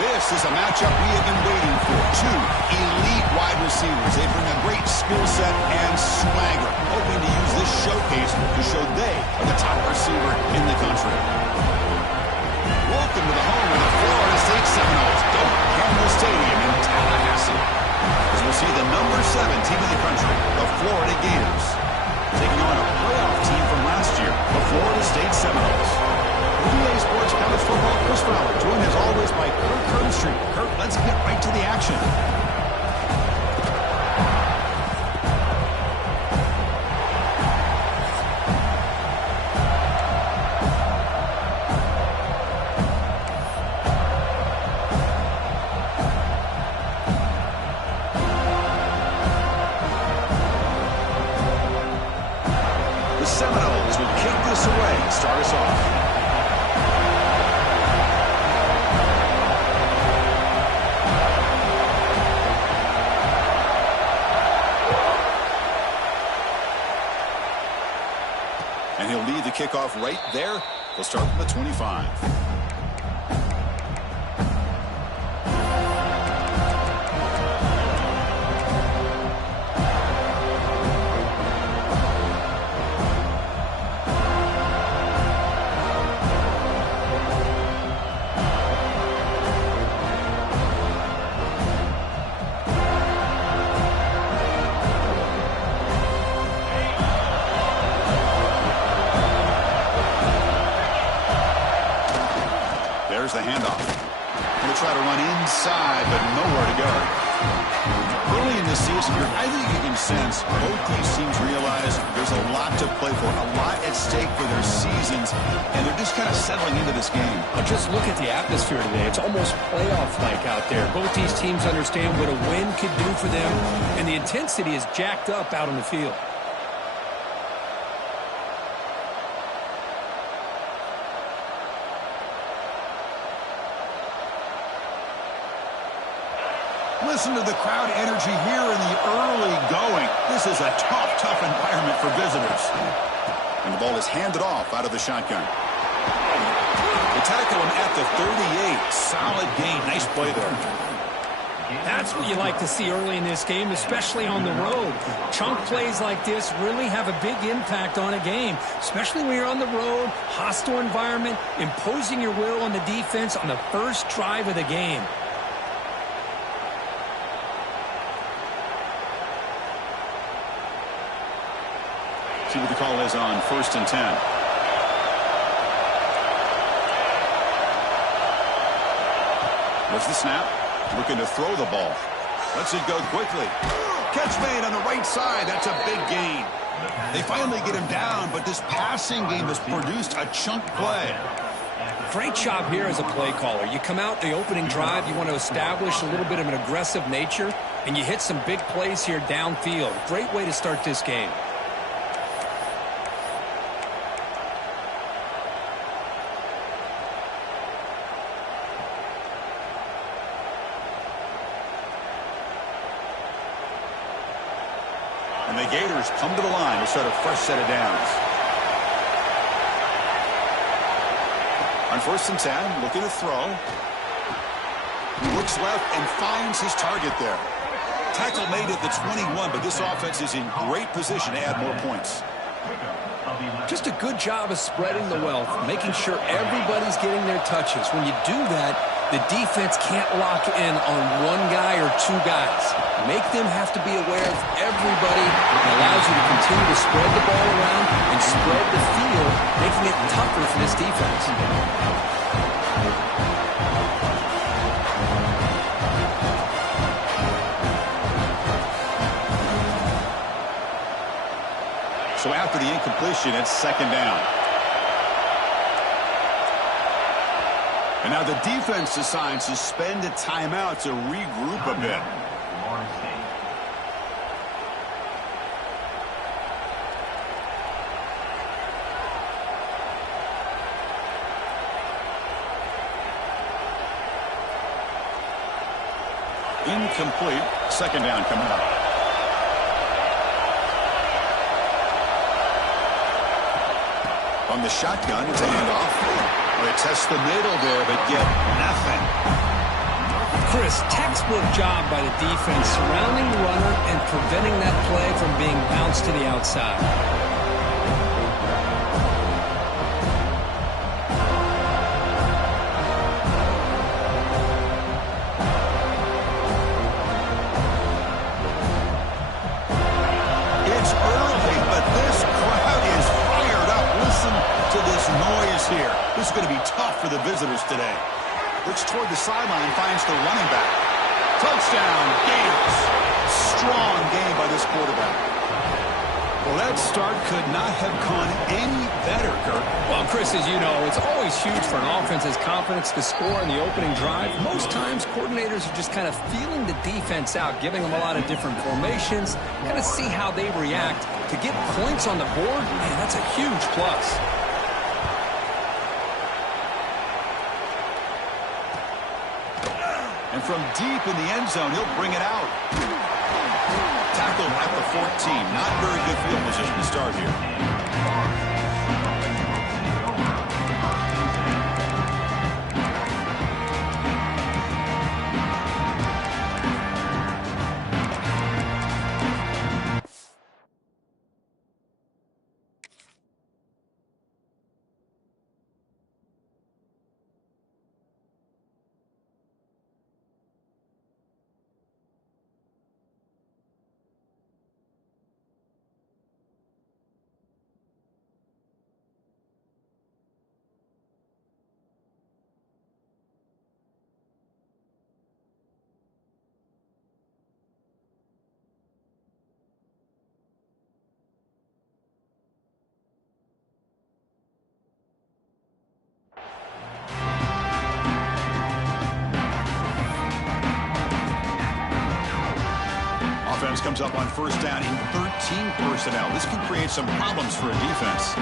This is a matchup we have been waiting for. Two elite wide receivers. They bring a great skill set and swagger, hoping to use this showcase to show they are the top receiver in the country. Welcome to the home of the Florida State Seminoles, Doak Campbell Stadium in Tallahassee, as we'll see the number 7 team in the country, the Florida Gators, taking on a playoff team from last year, the Florida State Seminoles. PA Sports College Football, Chris Fowler, joined as always by Kurt Kernstreet. Kurt, let's get right to the action. The Seminoles will kick this away and start us off. And he'll lead the kickoff right there. He'll start from the 25. There's the handoff. Going to try to run inside, but nowhere to go. Early in the season here, I think you can sense both these teams realize there's a lot to play for, a lot at stake for their seasons, and they're just kind of settling into this game. Well, just look at the atmosphere today. It's almost playoff-like out there. Both these teams understand what a win could do for them, and the intensity is jacked up out on the field. Listen to the crowd energy here in the early going. This is a tough environment for visitors. And the ball is handed off out of the shotgun. They tackle him at the 38. Solid gain. Nice play there. That's what you like to see early in this game, especially on the road. Chunk plays like this really have a big impact on a game, especially when you're on the road, hostile environment, imposing your will on the defense on the first drive of the game. See what the call is on 1st and 10. There's the snap. Looking to throw the ball. Lets it go quickly. Catch made on the right side. That's a big gain. They finally get him down, but this passing game has produced a chunk play. Great job here as a play caller. You come out the opening drive, you want to establish a little bit of an aggressive nature, and you hit some big plays here downfield. Great way to start this game. And the Gators come to the line to start a fresh set of downs. On 1st and 10, looking to throw. He looks left and finds his target there. Tackle made at the 21, but this offense is in great position to add more points. Just a good job of spreading the wealth, making sure everybody's getting their touches. When you do that, the defense can't lock in on one guy or two guys. Make them have to be aware of everybody. It allows you to continue to spread the ball around and spread the field, making it tougher for this defense. So after the incompletion, it's 2nd down. And now the defense decides to spend a timeout to regroup a bit. Incomplete. 2nd down coming up. On the shotgun, it's a handoff. They test the middle there, but get nothing. Chris, textbook job by the defense surrounding the runner and preventing that play from being bounced to the outside. It's early, but this crowd is fired up. Listen to this noise here. This is going to be tough for the visitors today. Looks toward the sideline, finds the running back. Touchdown, Gators. Strong game by this quarterback. Well, that start could not have gone any better, Kurt. Well, Chris, as you know, it's always huge for an offense's confidence to score in the opening drive. Most times, coordinators are just kind of feeling the defense out, giving them a lot of different formations, kind of see how they react. To get points on the board, man, that's a huge plus. And from deep in the end zone, he'll bring it out. Tackled at the 14. Not very good field position to start here. Offense comes up on first down in 13 personnel. This can create some problems for a defense.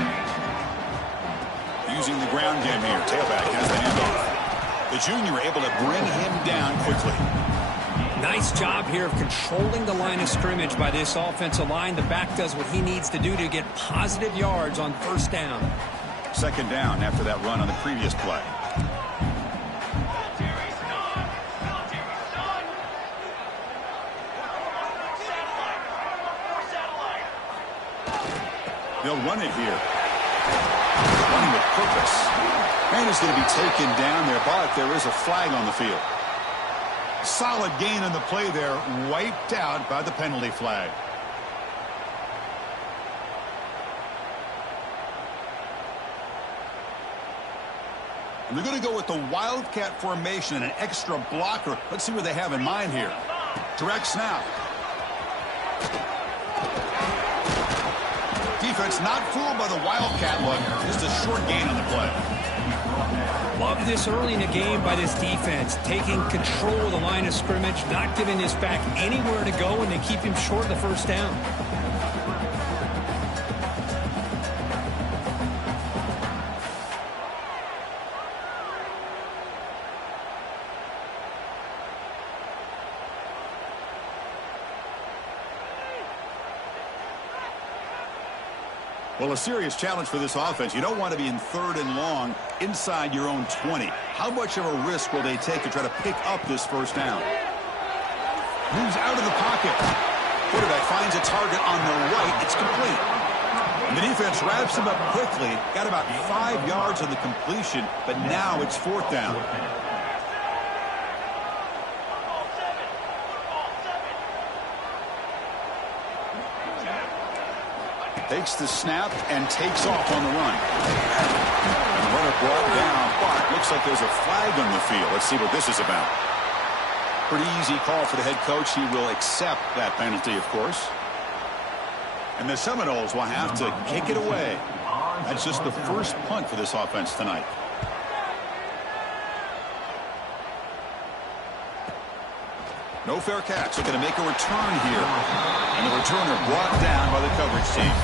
Using the ground game here. Tailback has the handoff. The junior able to bring him down quickly. Nice job here of controlling the line of scrimmage by this offensive line. The back does what he needs to do to get positive yards on first down. Second down after that run on the previous play. They'll run it here. Running with purpose. Man is going to be taken down there, but there is a flag on the field. Solid gain on the play there, wiped out by the penalty flag. And they're going to go with the Wildcat formation and an extra blocker. Let's see what they have in mind here. Direct snap. Defense not fooled by the Wildcat look. Just a short gain on the play. Love this early in the game by this defense. Taking control of the line of scrimmage, not giving this back anywhere to go, and they keep him short of the first down. Well, a serious challenge for this offense. You don't want to be in third and long inside your own 20. How much of a risk will they take to try to pick up this first down? Moves out of the pocket. Quarterback finds a target on the right. It's complete. And the defense wraps him up quickly. Got about 5 yards on the completion, but now it's fourth down. Takes the snap and takes off on the run. And the runner brought down, but looks like there's a flag on the field. Let's see what this is about. Pretty easy call for the head coach. He will accept that penalty, of course. And the Seminoles will have to kick it away. That's just the first punt for this offense tonight. No fair catch. They're going to make a return here. And the returner brought down by the coverage team.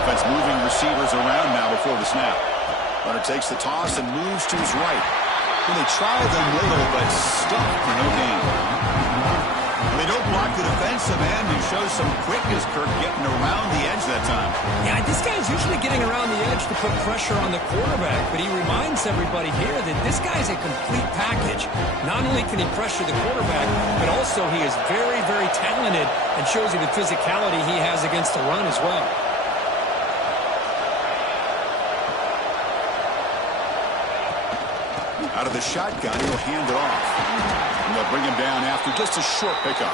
Offense moving receivers around. takes the toss and moves to his right. Well, they try them little, but stuck for no gain. They don't block the defensive end and show some quickness, Kirk, getting around the edge that time. Yeah, this guy's usually getting around the edge to put pressure on the quarterback, but he reminds everybody here that this guy's a complete package. Not only can he pressure the quarterback, but also he is very, very talented and shows you the physicality he has against the run as well. Out of the shotgun, he'll hand it off. And they'll bring him down after just a short pickup.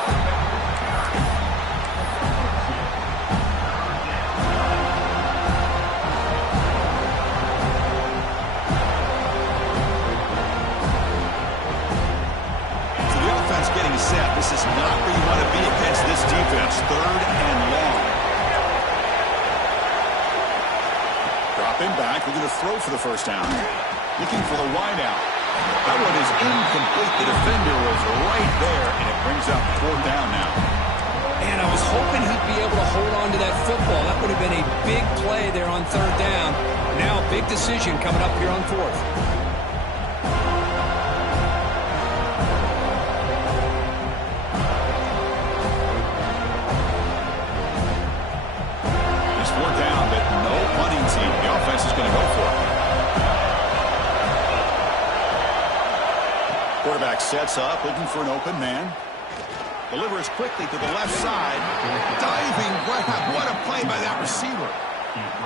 So the offense getting set. This is not where you want to be against this defense. 3rd and long. Dropping back. We're going to throw for the first down. Looking for the wide out. That one is incomplete. The defender was right there, and it brings up 4th down now. And I was hoping he'd be able to hold on to that football. That would have been a big play there on 3rd down. Now a big decision coming up here on 4th. It's 4th down, but no punting team. The offense is going to go for it. Quarterback sets up, looking for an open man. Delivers quickly to the left side. Diving grab. What a play by that receiver.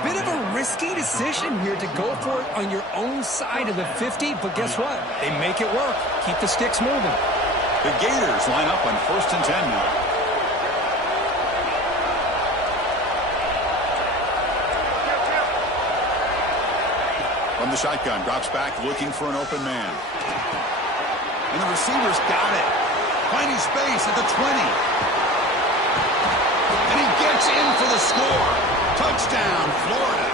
Bit of a risky decision here to go for it on your own side of the 50, but guess what? They make it work. Keep the sticks moving. The Gators line up on 1st and 10 now. From the shotgun, drops back looking for an open man. And the receiver's got it. Finding space at the 20. And he gets in for the score. Touchdown, Florida.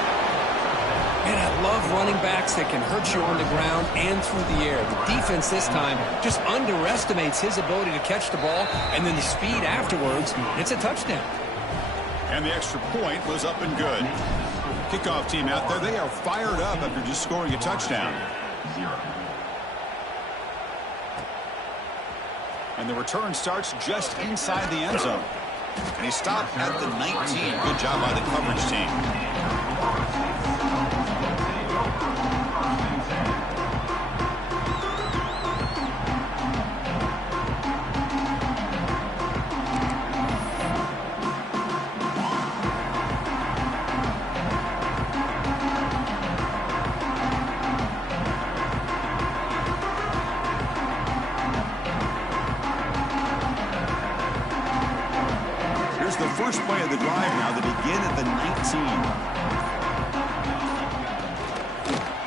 And I love running backs that can hurt you on the ground and through the air. The defense this time just underestimates his ability to catch the ball, and then the speed afterwards, it's a touchdown. And the extra point was up and good. Kickoff team out there, they are fired up after just scoring a touchdown. And the return starts just inside the end zone. And he stopped at the 19. Good job by the coverage team. The first play of the drive now. They begin at the 19.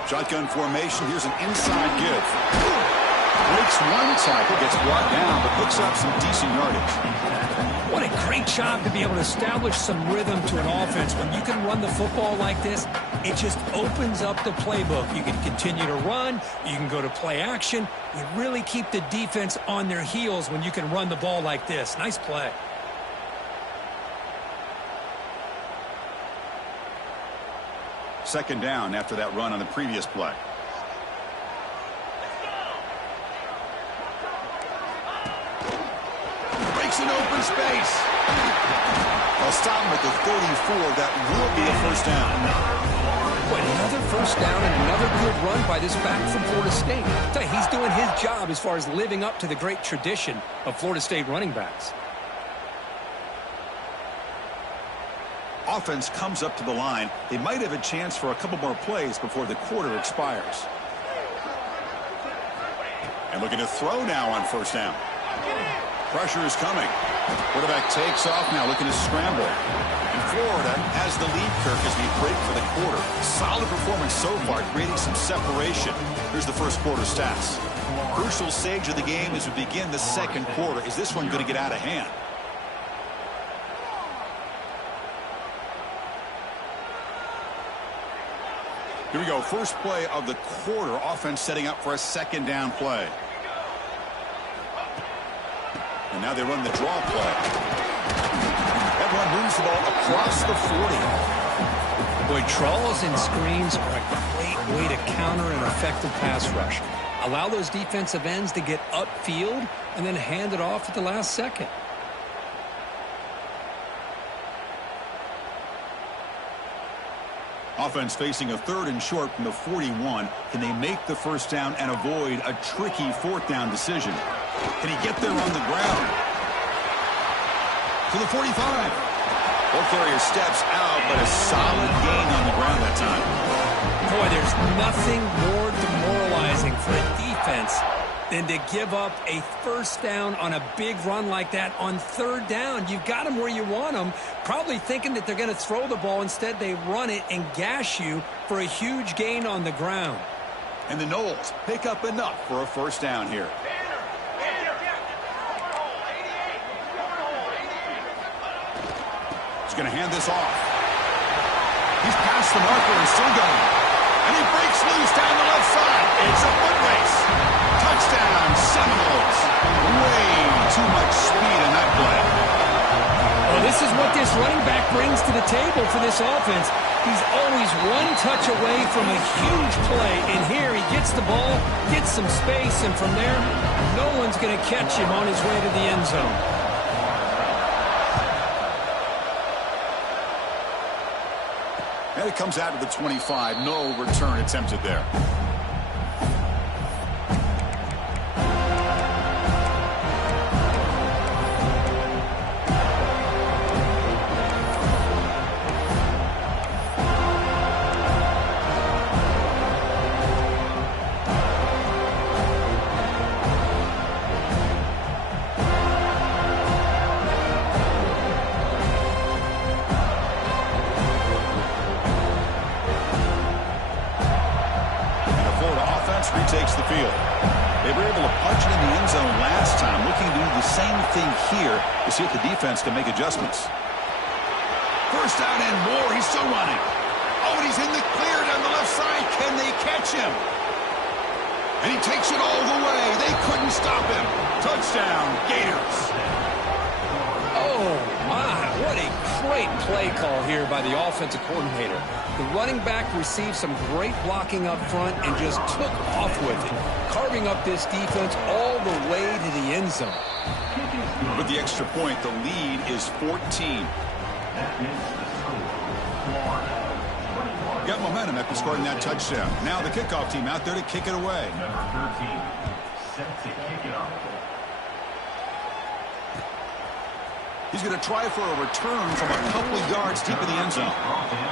Shotgun formation. Here's an inside give. Breaks one tackle, gets brought down, but picks up some decent yardage. What a great job to be able to establish some rhythm to an offense. When you can run the football like this, it just opens up the playbook. You can continue to run. You can go to play action. You really keep the defense on their heels when you can run the ball like this. Nice play. Second down after that run on the previous play. Breaks an open space. They'll stop him at the 34. That will be a first down. Boy, another first down and another good run by this back from Florida State. I tell you, he's doing his job as far as living up to the great tradition of Florida State running backs. Offense comes up to the line. They might have a chance for a couple more plays before the quarter expires. And looking to throw now on first down. Pressure is coming. Quarterback takes off now, looking to scramble. And Florida has the lead, Kirk, as we break for the quarter. Solid performance so far, creating some separation. Here's the first quarter stats. Crucial stage of the game as we begin the second quarter. Is this one going to get out of hand? Here we go. First play of the quarter. Offense setting up for a second down play. And now they run the draw play. Everyone moves the ball across the 40. Boy, trawls and screens are a great way to counter an effective pass rush. Allow those defensive ends to get upfield and then hand it off at the last second. Offense facing a 3rd and short from the 41. Can they make the first down and avoid a tricky 4th down decision? Can he get there on the ground? To the 45. Ball carrier steps out, but a solid gain on the ground that time. Boy, there's nothing more demoralizing for a defense than to give up a first down on a big run like that on 3rd down. You've got them where you want them, probably thinking that they're going to throw the ball. Instead, they run it and gash you for a huge gain on the ground. And the Knowles pick up enough for a first down here. He's going to hand this off. He's past the marker and still going. And he breaks loose down the left side. It's a foot race. Touchdown, Seminoles. Way too much speed in that play. Well, this is what this running back brings to the table for this offense. He's always one touch away from a huge play. And here he gets the ball, gets some space, and from there, no one's going to catch him on his way to the end zone. And it comes out to the 25. No return attempted there. Takes the field. They were able to punch it in the end zone last time, looking to do the same thing here to see if the defense can make adjustments. First down and more. He's still running. Oh, and he's in the clear down the left side. Can they catch him? And he takes it all the way. They couldn't stop him. Touchdown, Gators. Oh, my. What a great play call here by the offensive coordinator. The running back received some great blocking up front and just took off with it, carving up this defense all the way to the end zone. With the extra point, the lead is 14. Got momentum after scoring that touchdown. Now the kickoff team out there to kick it away. Number 13, set to kick it off. He's going to try for a return from a couple of yards deep in the end zone.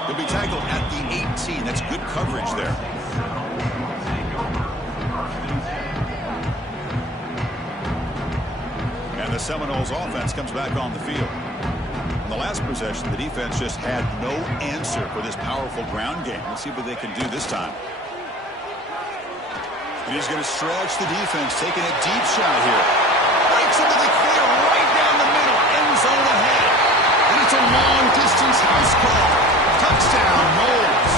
He'll be tackled at the 18. That's good coverage there. And the Seminoles offense comes back on the field. In the last possession, the defense just had no answer for this powerful ground game. Let's see what they can do this time. And he's going to stretch the defense, taking a deep shot here. Breaks into the clear right down the middle. End zone ahead. And it's a long-distance house call. Touchdown, Knowles.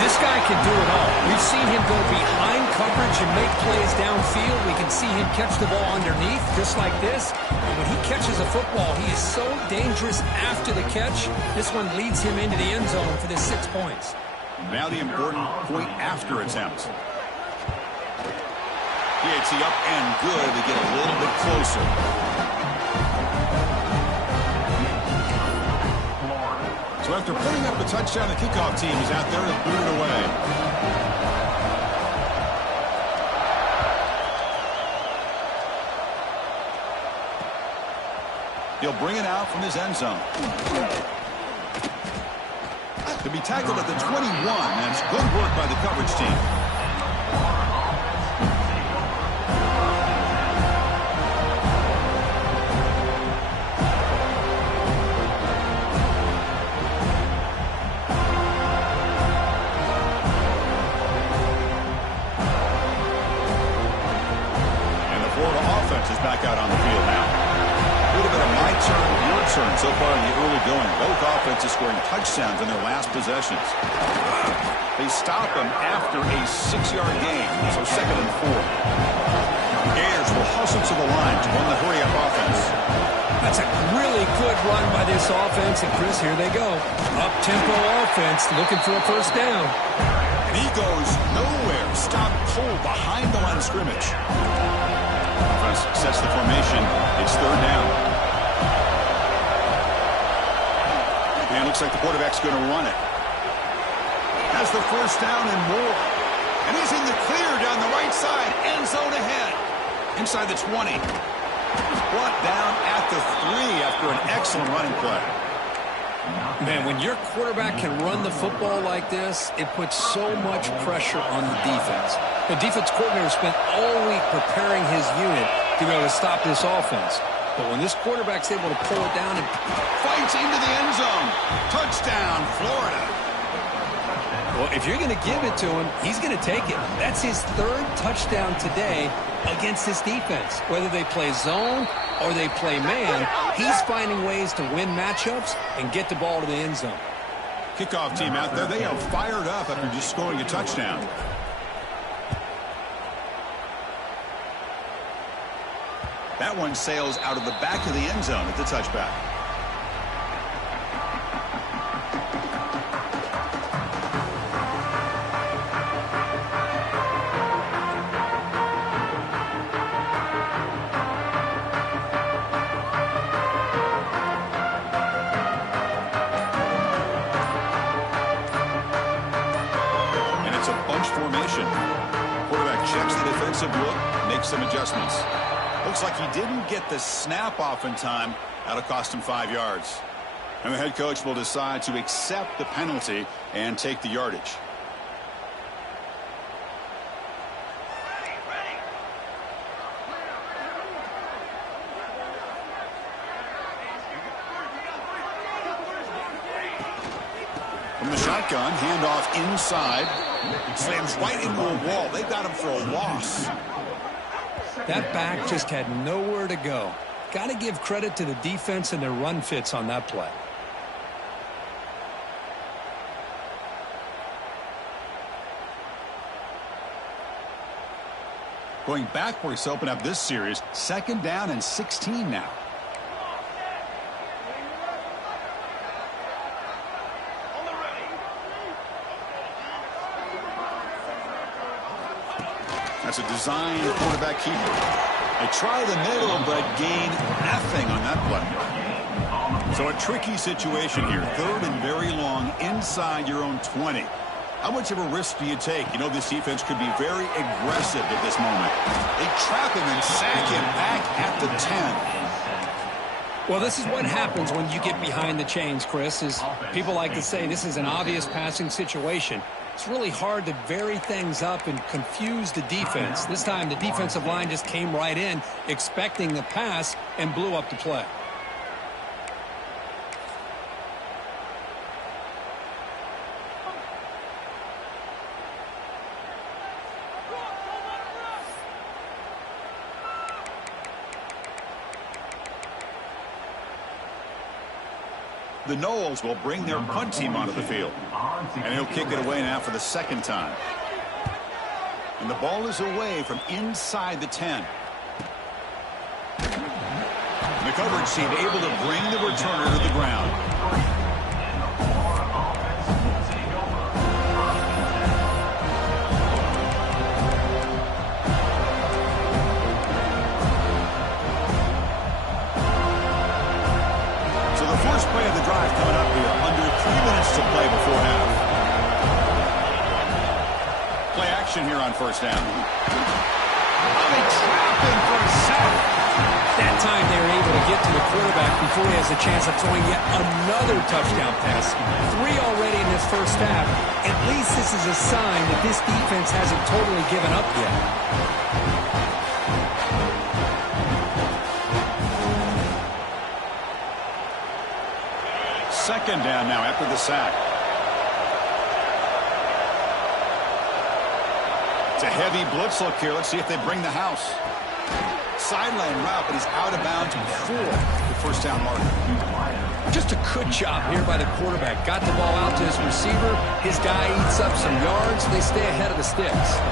This guy can do it all. We've seen him go behind coverage and make plays downfield. We can see him catch the ball underneath, just like this. And when he catches a football, he is so dangerous after the catch. This one leads him into the end zone for the 6 points. Now the important point after attempt. PHC up and good. They get a little bit closer. So after putting up the touchdown, the kickoff team is out there to boot it away. He'll bring it out from his end zone. To be tackled at the 21. That's good work by the coverage team. Is back out on the field now. A little bit of my turn, your turn so far in the early going. Both offenses scoring touchdowns in their last possessions. They stop them after a 6-yard gain, so 2nd and 4. The Gators will hustle to the line to run the hurry-up offense. That's a really good run by this offense. And, Chris, here they go. Up-tempo offense looking for a first down. And he goes nowhere. Stop cold behind the line of scrimmage. Offense sets the formation. It's third down. And it looks like the quarterback's going to run it. Has the first down and more. And he's in the clear down the right side. End zone ahead. Inside the 20. Brought down at the 3 after an excellent running play. Man, when your quarterback can run the football like this, it puts so much pressure on the defense. The defense coordinator spent all week preparing his unit to be able to stop this offense. But when this quarterback's able to pull it down and fights into the end zone. Touchdown, Florida. Well, if you're going to give it to him, he's going to take it. That's his third touchdown today against this defense. Whether they play zone or they play man, he's finding ways to win matchups and get the ball to the end zone. Kickoff team out there, they are fired up after just scoring a touchdown. That one sails out of the back of the end zone at the touchback. Formation. Quarterback checks the defensive look, makes some adjustments. Looks like he didn't get the snap off in time. That'll cost him 5 yards. And the head coach will decide to accept the penalty and take the yardage. From the shotgun, handoff inside. Slams right into a wall. They got him for a loss. That back just had nowhere to go. Got to give credit to the defense and their run fits on that play. Going backwards to open up this series. 2nd down and 16 now. That's a designed quarterback keeper. They try the middle, but gain nothing on that play. So a tricky situation here. 3rd and very long inside your own 20. How much of a risk do you take? You know this defense could be very aggressive at this moment. They trap him and sack him back at the 10. Well, this is what happens when you get behind the chains, Chris. Is people like to say this is an obvious passing situation. It's really hard to vary things up and confuse the defense. This time the defensive line just came right in expecting the pass and blew up the play. The Noles will bring their punt team onto the field. And he'll kick it away now for the 2nd time. And the ball is away from inside the 10. And the coverage team able to bring the returner to the ground. First play of the drive coming up here. Under 3 minutes to play before half. Play action here on 1st down. Oh, they trap him for a sack. That time they were able to get to the quarterback before he has a chance of throwing yet another touchdown pass. 3 already in this first half. At least this is a sign that this defense hasn't totally given up yet. 2nd down now after the sack. It's a heavy blitz look here. Let's see if they bring the house. Sideline route, but he's out of bounds before the first down marker. Just a good job here by the quarterback. Got the ball out to his receiver. His guy eats up some yards. They stay ahead of the sticks.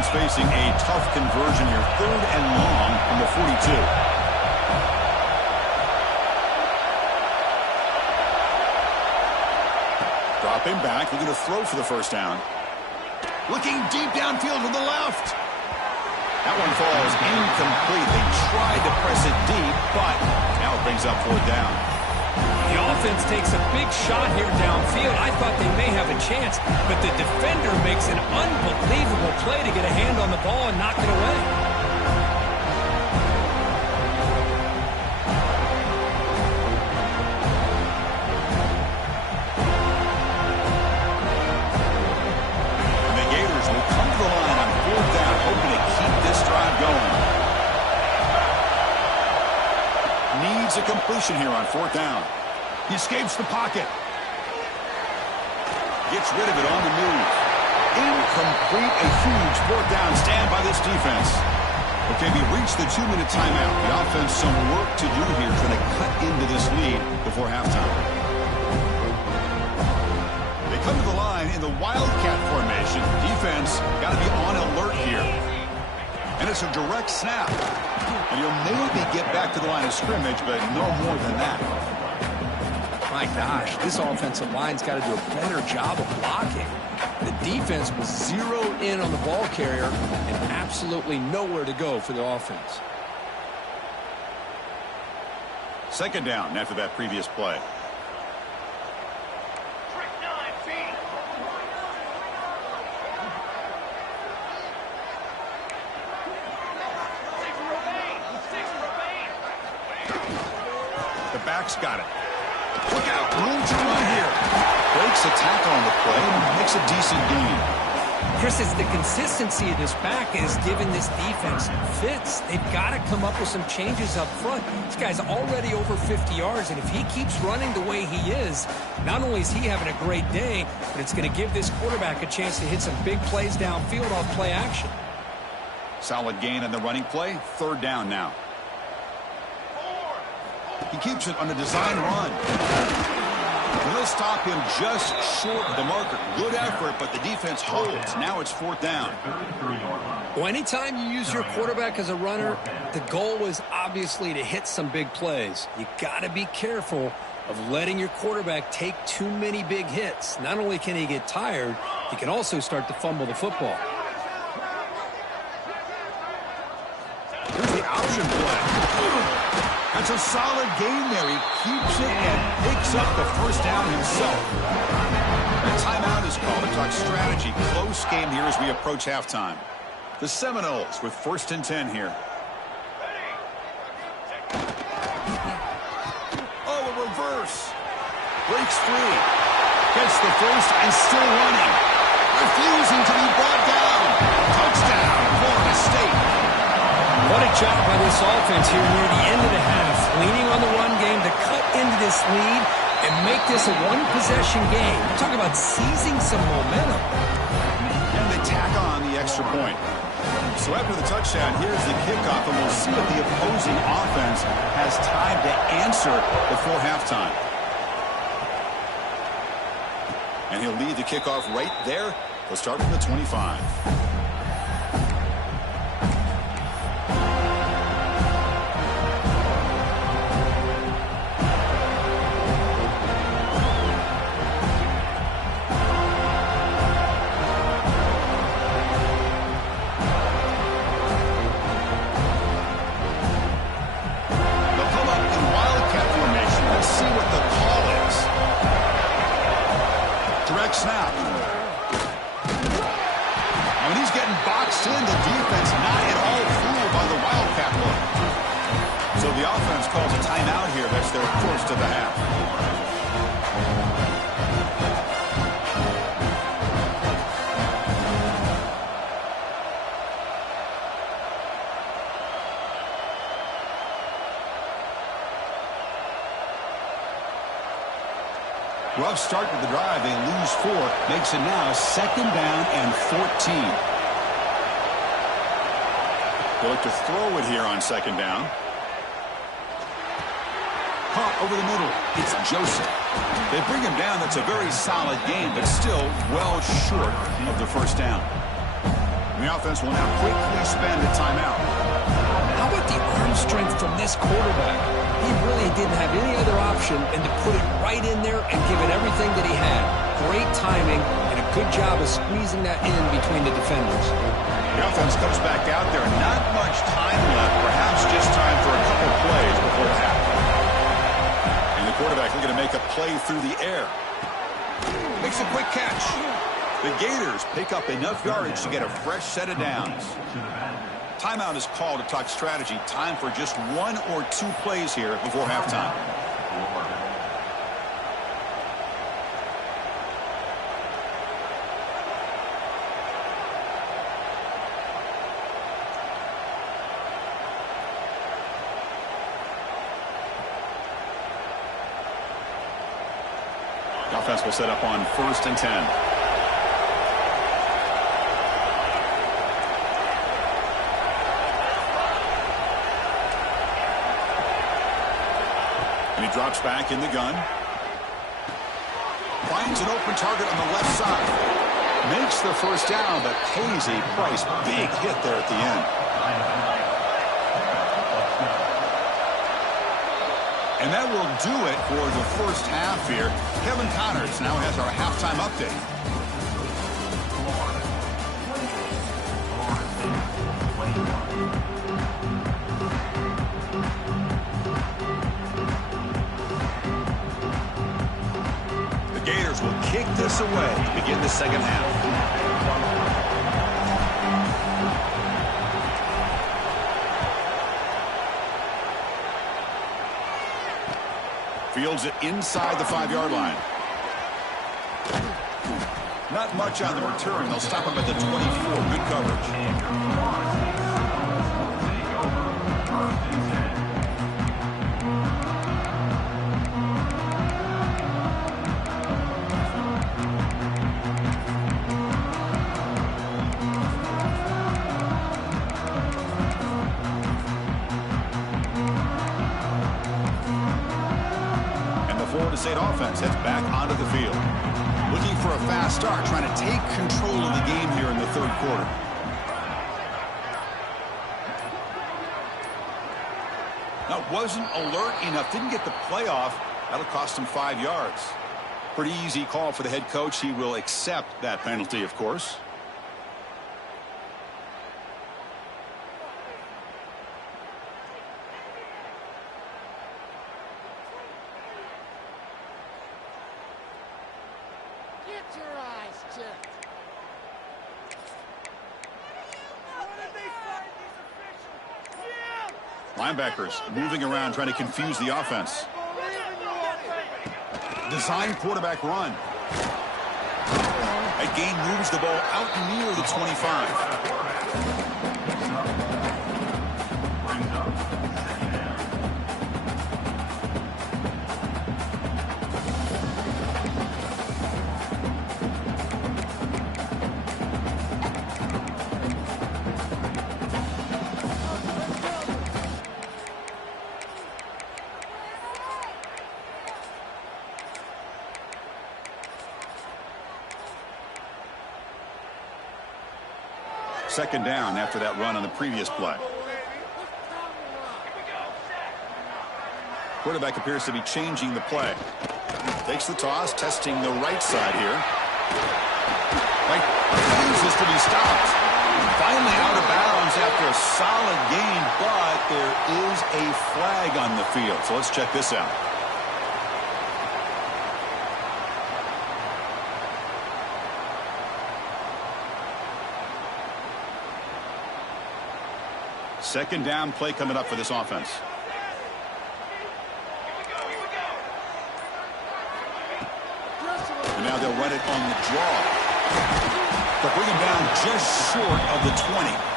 offense facing a tough conversion here. 3rd and long from the 42. Dropping back, looking to throw for the first down. Looking deep downfield to the left. That one falls incomplete. They tried to press it deep, but now it brings up 4th down. The offense takes a big shot here downfield. I thought they may have a chance, but the defender makes an unbelievable play to get a hand on the ball and knock it away. A completion here on 4th down. He escapes the pocket. Gets rid of it on the move. Incomplete. A huge 4th down stand by this defense. Okay, we reached the 2-minute timeout. The offense some work to do here, trying to cut into this lead before halftime. They come to the line in the Wildcat formation. Defense got to be on alert here. And it's a direct snap. And he'll maybe get back to the line of scrimmage, but no more than that. My gosh, this offensive line's got to do a better job of blocking. The defense was zeroed in on the ball carrier and absolutely nowhere to go for the offense. 2nd down after that previous play. Back's got it. Look out. Room to run here. Breaks a tackle on the play and makes a decent gain. Chris, it's the consistency of this back is giving this defense fits. They've got to come up with some changes up front. This guy's already over 50 yards, and if he keeps running the way he is, not only is he having a great day, but it's going to give this quarterback a chance to hit some big plays downfield off play action. Solid gain on the running play. 3rd down now. He keeps it on a design run. He'll stop him just short of the marker. Good effort, but the defense holds. Now it's 4th down. Well, anytime you use your quarterback as a runner, the goal is obviously to hit some big plays. You got to be careful of letting your quarterback take too many big hits. Not only can he get tired, he can also start to fumble the football. Here's the option play. That's a solid gain there. He keeps it and picks up the first down himself. A timeout is called to talk strategy. Close game here as we approach halftime. The Seminoles with 1st and 10 here. Oh, a reverse. Breaks free. Gets the first and still running. Refusing to be brought down. Touchdown, Florida State. What a job by this offense here near the end of the half. Leaning on the run game to cut into this lead and make this a one-possession game. Talk about seizing some momentum. And they tack on the extra point. So after the touchdown, here's the kickoff, and we'll see if the opposing offense has time to answer before halftime. And he'll lead the kickoff right there. He'll start from the 25. Snap. And when he's getting boxed in, the defense not at all fooled by the Wildcat look. So the offense calls a timeout here. That's their first of the half. Rough start to the drive. They lose 4. Makes it now 2nd down and 14. They look to throw it here on 2nd down. Caught over the middle. It's Joseph. They bring him down. That's a very solid game, but still well short of the first down. The offense will now quickly spend a timeout. How about the arm strength from this quarterback? He really didn't have any other option than to put it right in there and give it everything that he had. Great timing and a good job of squeezing that in between the defenders. The offense comes back out there. Not much time left. Perhaps just time for a couple plays before the half. And the quarterback looking to make a play through the air. Makes a quick catch. The Gators pick up enough yardage to get a fresh set of downs. Timeout is called to talk strategy. Time for just 1 or 2 plays here before halftime. The offense will set up on 1st and 10. And he drops back in the gun. Finds an open target on the left side. Makes the first down, but pays a price. Big hit there at the end. And that will do it for the first half here. Kevin Connors now has our halftime update. The Gators will kick this away to begin the second half. Fields it inside the 5-yard line. Not much on the return. They'll stop him at the 24. Good coverage. State offense heads back onto the field. Looking for a fast start, trying to take control of the game here in the third quarter. Now, wasn't alert enough, didn't get the playoff. That'll cost him 5 yards. Pretty easy call for the head coach. He will accept that penalty, of course. Linebackers moving around, trying to confuse the offense. Design quarterback run. That gain moves the ball out near the 25. Second down after that run on the previous play. Quarterback appears to be changing the play. Takes the toss, testing the right side here. Refuses to be stopped. Finally out of bounds after a solid gain, but there is a flag on the field. So let's check this out. Second down play coming up for this offense. And now they'll run it on the draw. They'll bring him down just short of the 20.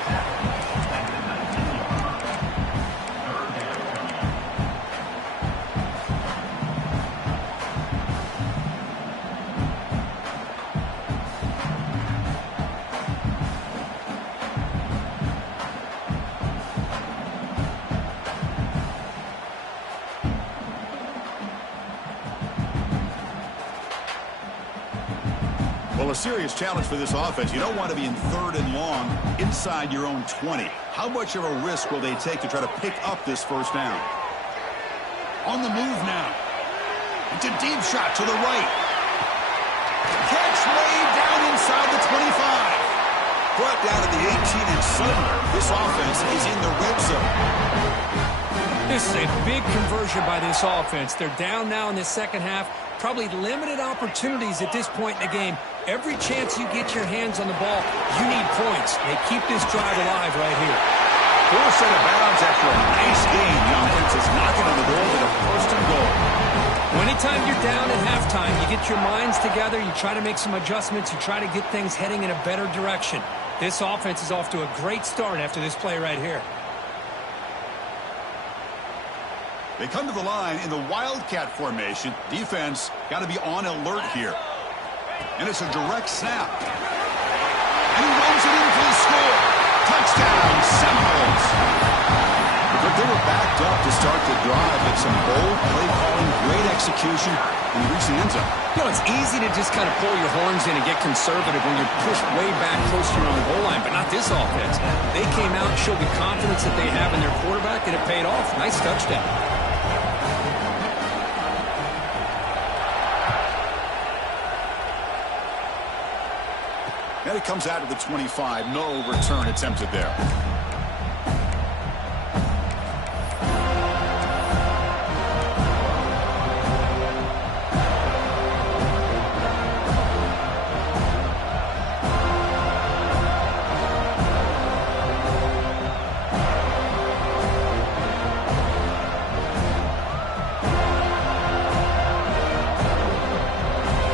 Well, a serious challenge for this offense. You don't want to be in 3rd and long inside your own 20. How much of a risk will they take to try to pick up this first down? On the move now. It's a deep shot to the right. Catch way down inside the 25. Brought down to the 18, and suddenly this offense is in the red zone. This is a big conversion by this offense. They're down now in the second half. Probably limited opportunities at this point in the game. Every chance you get your hands on the ball, you need points. They keep this drive alive right here. Forced out of bounds after a nice game. The offense is knocking on the door with a 1st and goal. Anytime you're down at halftime, you get your minds together, you try to make some adjustments, you try to get things heading in a better direction. This offense is off to a great start after this play right here. They come to the line in the Wildcat formation. Defense got to be on alert here. And it's a direct snap. And he runs it in for the score. Touchdown, Seminoles. But they were backed up to start the drive, but some bold play calling, great execution, and reaching the end zone. You know, it's easy to just kind of pull your horns in and get conservative when you're pushed way back close to your own goal line, but not this offense. They came out and showed the confidence that they have in their quarterback, and it paid off. Nice touchdown. And it comes out of the 25. No return attempted there.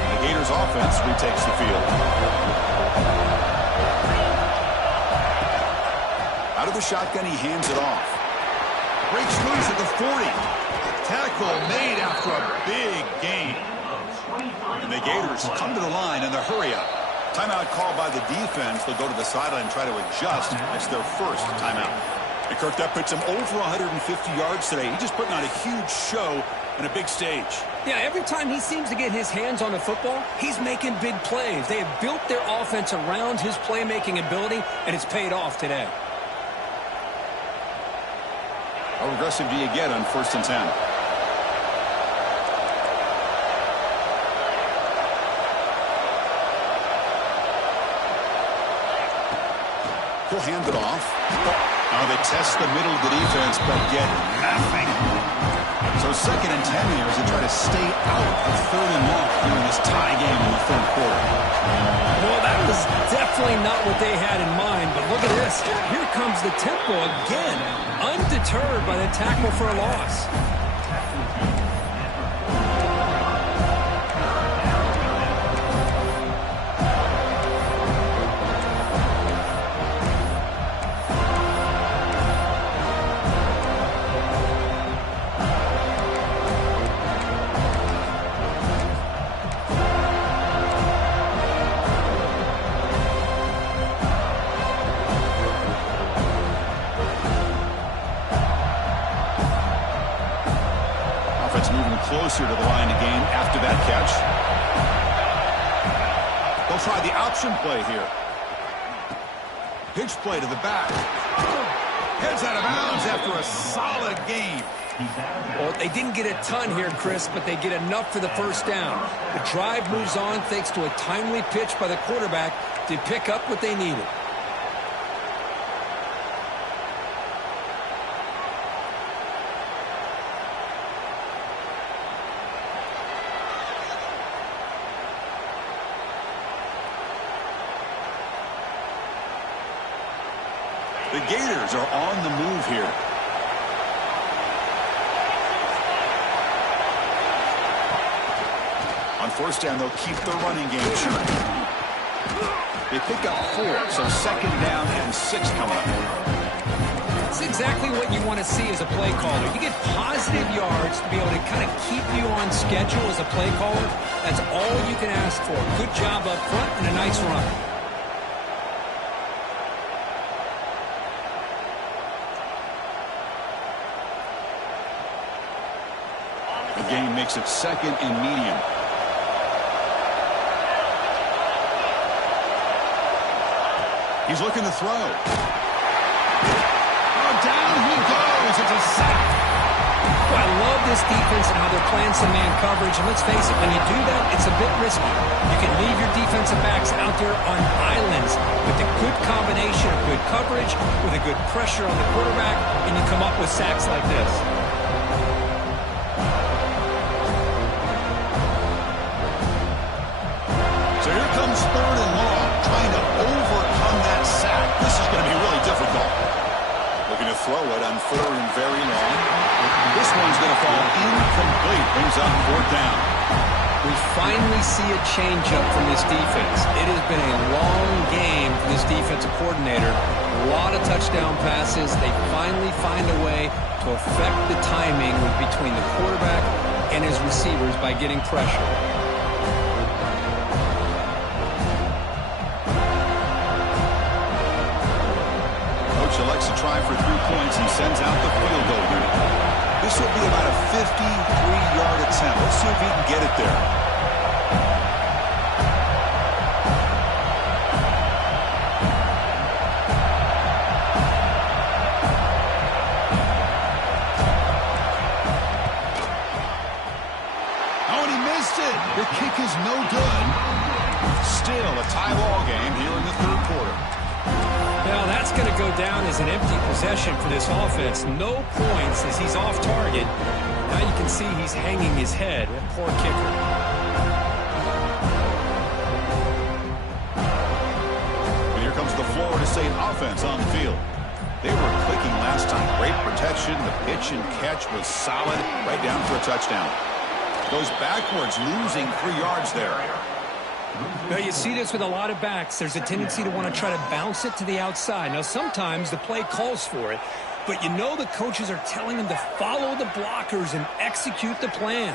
The Gators offense retakes the field. Out of the shotgun, he hands it off. Breaks loose at the 40. Tackle made after a big gain. And the Gators come to the line in the hurry up. Timeout called by the defense. They'll go to the sideline and try to adjust. It's their first timeout. And Kirk, that puts him over 150 yards today. He's just putting on a huge show on a big stage. Yeah, every time he seems to get his hands on the football, he's making big plays. They have built their offense around his playmaking ability, and it's paid off today. How aggressive do you get on 1st and 10? He'll hand it off. Now they test the middle of the defense, but get nothing. So 2nd and 10 here as they try to stay out of 3rd and long here in this tie game in the 3rd quarter. Well, that was definitely not what they had in mind, but look at this. Here comes the tempo again, undeterred by the tackle for a loss. Closer to the line of game after that catch. They'll try the option play here. Pitch play to the back. Heads out of bounds after a solid game. Well, they didn't get a ton here, Chris, but they get enough for the first down. The drive moves on thanks to a timely pitch by the quarterback to pick up what they needed. The Gators are on the move here. On 1st down, they'll keep the running game churning. They pick up 4, so 2nd down and 6 coming up. That's exactly what you want to see as a play caller. You get positive yards to be able to kind of keep you on schedule as a play caller. That's all you can ask for. Good job up front and a nice run. The game makes it 2nd and medium. He's looking to throw. Oh, down he goes. It's a sack. Well, I love this defense and how they're playing some man coverage. And let's face it, when you do that, it's a bit risky. You can leave your defensive backs out there on islands with a good combination of good coverage, with a good pressure on the quarterback, and you come up with sacks like this. So here comes 3rd and long, trying to overcome that sack. This is going to be really difficult. Looking to throw it on 4th and very long. This one's going to fall incomplete. Brings up 4th down. We finally see a change-up from this defense. It has been a long game for this defensive coordinator. A lot of touchdown passes. They finally find a way to affect the timing between the quarterback and his receivers by getting pressure. Elects to try for 3 points and sends out the field goal unit. This will be about a 53-yard attempt. Let's see if he can get it there. Oh, and he missed it. The kick is no good. Still a tie ball game here in the 3rd quarter. Now that's going to go down as an empty possession for this offense. No points as he's off target. Now you can see he's hanging his head. Poor kicker. And here comes the Florida State offense on the field. They were clicking last time. Great protection. The pitch and catch was solid. Right down for a touchdown. Goes backwards, losing 3 yards there. Now, you see this with a lot of backs. There's a tendency to want to try to bounce it to the outside. Now, sometimes the play calls for it, but you know the coaches are telling them to follow the blockers and execute the plan.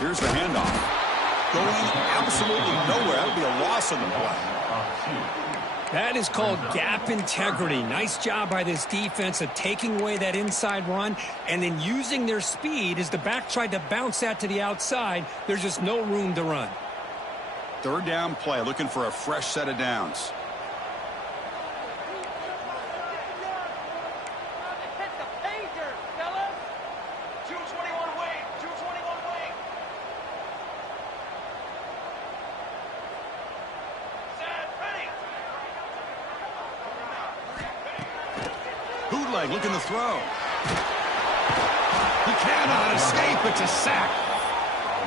Here's the handoff. Going absolutely nowhere. That would be a loss on the play. That is called gap integrity. Nice job by this defense of taking away that inside run and then using their speed as the back tried to bounce that to the outside. There's just no room to run. 3rd down play, looking for a fresh set of downs. Bootleg looking to throw. He cannot escape. It's a sack.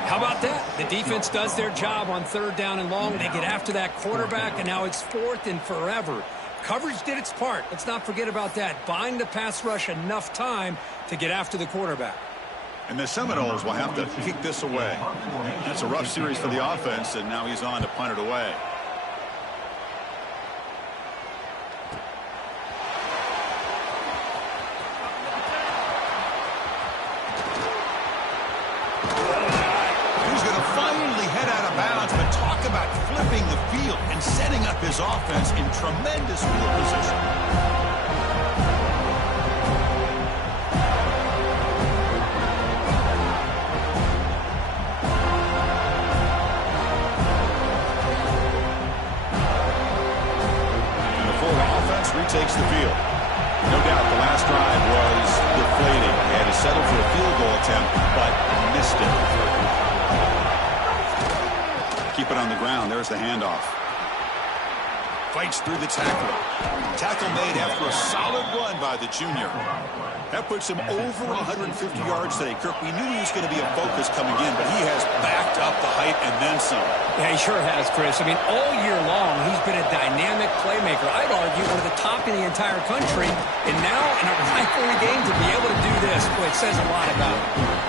How about that? The defense does their job on 3rd down and long. They get after that quarterback, and now it's 4th and forever. Coverage did its part. Let's not forget about that. Buying the pass rush enough time to get after the quarterback. And the Seminoles will have to kick this away. That's a rough series for the offense, and now he's on to punt it away. Flipping the field and setting up his offense in tremendous field position. And the Florida offense retakes the field. No doubt the last drive was deflating. They had to settle for a field goal attempt, but missed it. Keep it on the ground. There's the handoff. Fights through the tackle. Tackle made after a solid run by the junior. That puts him over 150 yards today. Kirk, we knew he was going to be a focus coming in, but he has backed up the height and then some. Yeah, he sure has, Chris. I mean, all year long, he's been a dynamic playmaker. I'd argue one of the top in the entire country. And now, in a rivalry game, to be able to do this, boy, it says a lot about him.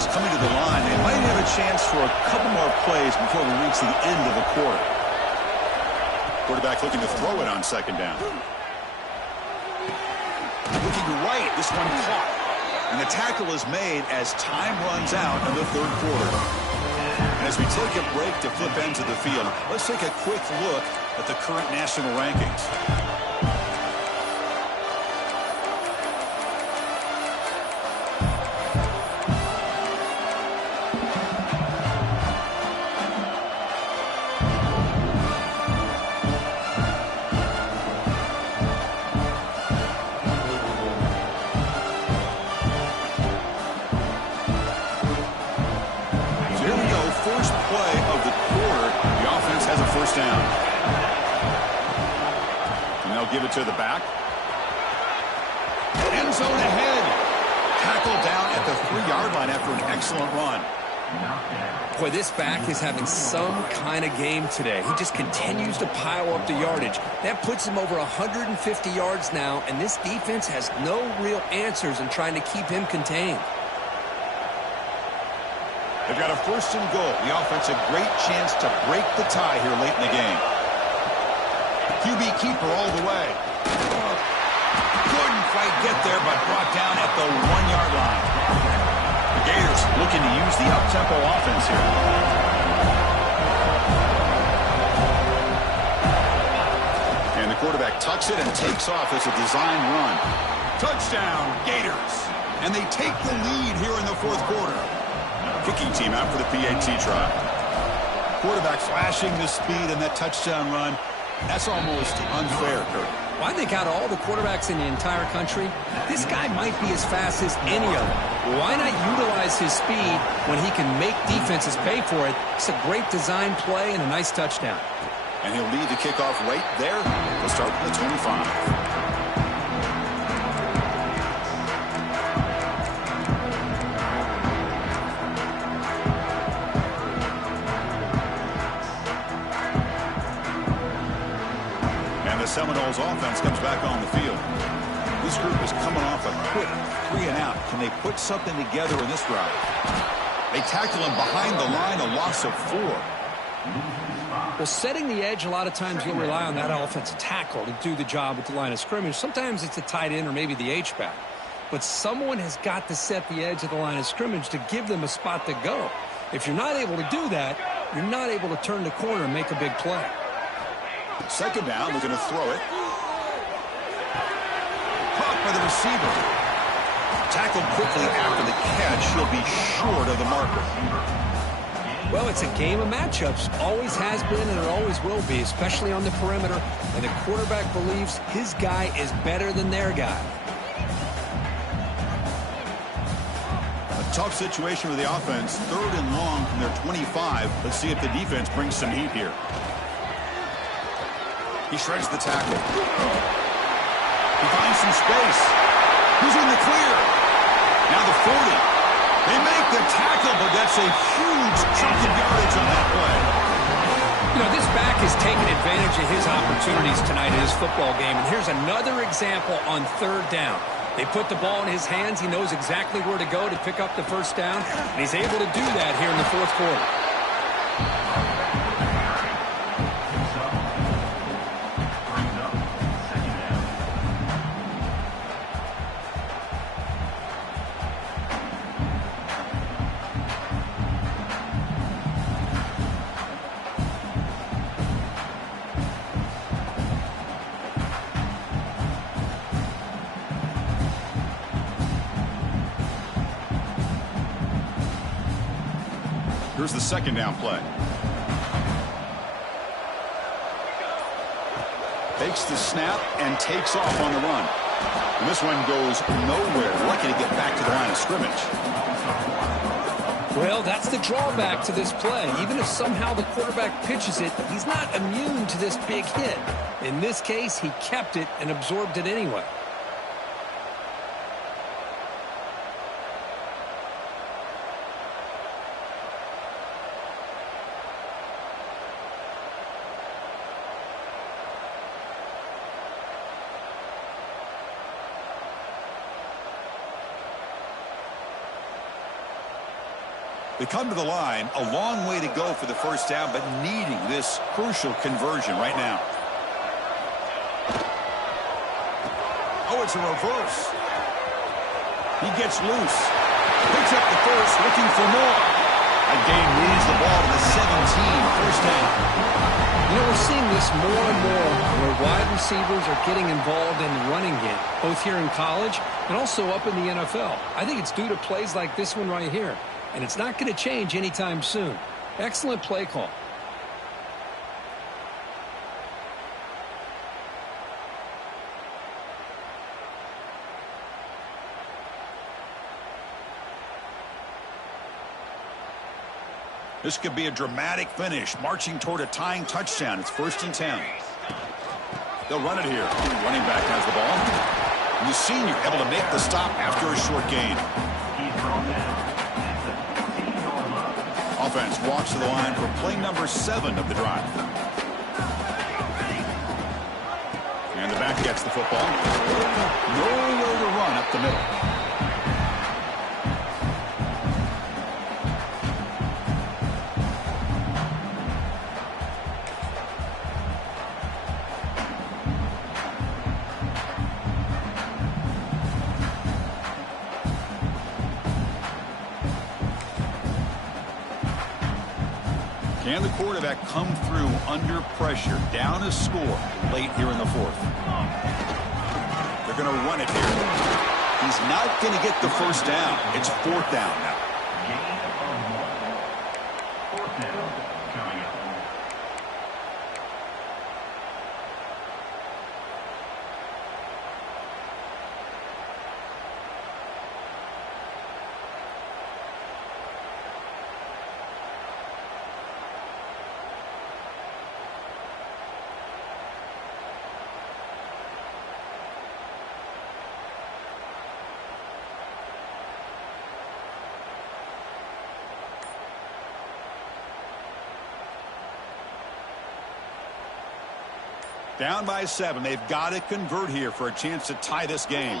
Coming to the line, they might have a chance for a couple more plays before we reach the end of the quarter. Quarterback looking to throw it on second down. Looking right, this one caught. And the tackle is made as time runs out in the third quarter. And as we take a break to flip ends of the field, let's take a quick look at the current national rankings. Give it to the back. End zone ahead. Tackled down at the 3-yard line after an excellent run. Boy, this back is having some kind of game today. He just continues to pile up the yardage. That puts him over 150 yards now, and this defense has no real answers in trying to keep him contained. They've got a first and goal. The offense a great chance to break the tie here late in the game. QB keeper all the way. Couldn't quite get there, but brought down at the 1-yard line. The Gators looking to use the up-tempo offense here. And the quarterback tucks it and takes off as a design run. Touchdown, Gators. And they take the lead here in the fourth quarter. Kicking team out for the PAT try. Quarterback flashing the speed in that touchdown run. That's almost unfair, Kurt. Well, I think out of all the quarterbacks in the entire country, this guy might be as fast as any of them. Why not utilize his speed when he can make defenses pay for it? It's a great design play and a nice touchdown. And he'll lead the kickoff right there. We'll start from the 25. Seminoles offense comes back on the field. This group is coming off a quick 3-and-out. Can they put something together in this drive? They tackle him behind the line, a loss of 4. Well, setting the edge, a lot of times you'll rely on that offensive tackle to do the job at the line of scrimmage. Sometimes it's a tight end or maybe the H-back. But someone has got to set the edge of the line of scrimmage to give them a spot to go. If you're not able to do that, you're not able to turn the corner and make a big play. Second down, looking to throw it. Caught by the receiver. Tackled quickly after the catch. He'll be short of the marker. Well, it's a game of matchups. Always has been and it always will be, especially on the perimeter. And the quarterback believes his guy is better than their guy. A tough situation with the offense. 3rd and long from their 25. Let's see if the defense brings some heat here. He shreds the tackle. He finds some space. Who's in the clear? Now the 40. They make the tackle, but that's a huge chunk of yardage on that play. You know, this back is taking advantage of his opportunities tonight in his football game. And here's another example on 3rd down. They put the ball in his hands. He knows exactly where to go to pick up the first down. And he's able to do that here in the fourth quarter. Here's the second down play. Takes the snap and takes off on the run. And this one goes nowhere. Lucky to get back to the line of scrimmage. Well, that's the drawback to this play. Even if somehow the quarterback pitches it, he's not immune to this big hit. In this case, he kept it and absorbed it anyway. They come to the line, a long way to go for the first down, but needing this crucial conversion right now. Oh, it's a reverse. He gets loose. Picks up the first, looking for more. That gain moves the ball to the 17, first down. You know, we're seeing this more and more where wide receivers are getting involved in the running game, both here in college and also up in the NFL. I think it's due to plays like this one right here, and it's not going to change anytime soon. Excellent play call. This could be a dramatic finish, marching toward a tying touchdown. It's 1st and 10. They'll run it here. Running back has the ball. And the senior able to make the stop after a short gain. Offense walks to the line for play number 7 of the drive. And the back gets the football. Nowhere to run up the middle. Can the quarterback come through under pressure, down a score late here in the 4th? They're going to run it here. He's not going to get the first down. It's 4th down now. Gain of 1. 4th down coming up. Down by 7. They've got to convert here for a chance to tie this game.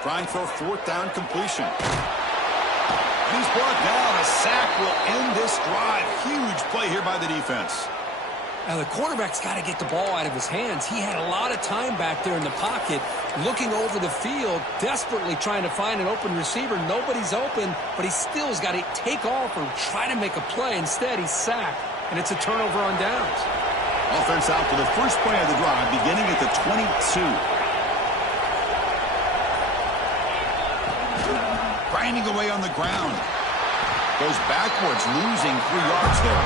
Trying for a 4th down completion. And he's brought down. A sack will end this drive. Huge play here by the defense. Now, the quarterback's got to get the ball out of his hands. He had a lot of time back there in the pocket, looking over the field, desperately trying to find an open receiver. Nobody's open, but he still has got to take off or try to make a play. Instead, he's sacked, and it's a turnover on downs. Offense out for the first play of the drive, beginning at the 22. Grinding away on the ground. Goes backwards, losing 3 yards there.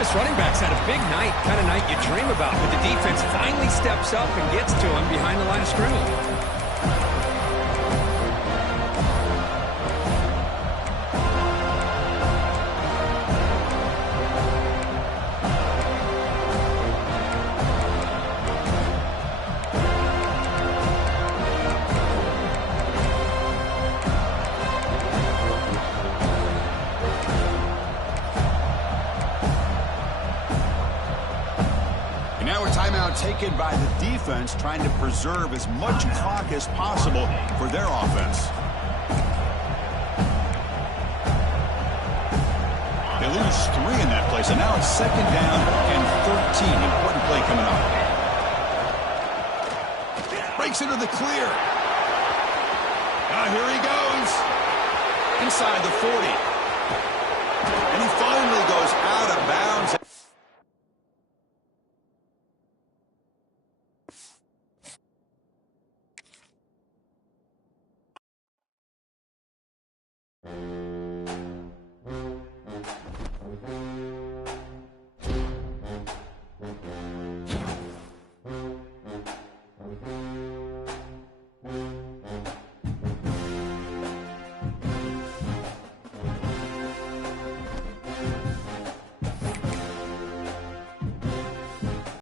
This running back's had a big night, kind of night you dream about, but the defense finally steps up and gets to him behind the line of scrimmage. Taken by the defense, trying to preserve as much clock as possible for their offense. They lose 3 in that play, so now it's 2nd down and 13. Important play coming up. Breaks into the clear. Now here he goes. Inside the 40.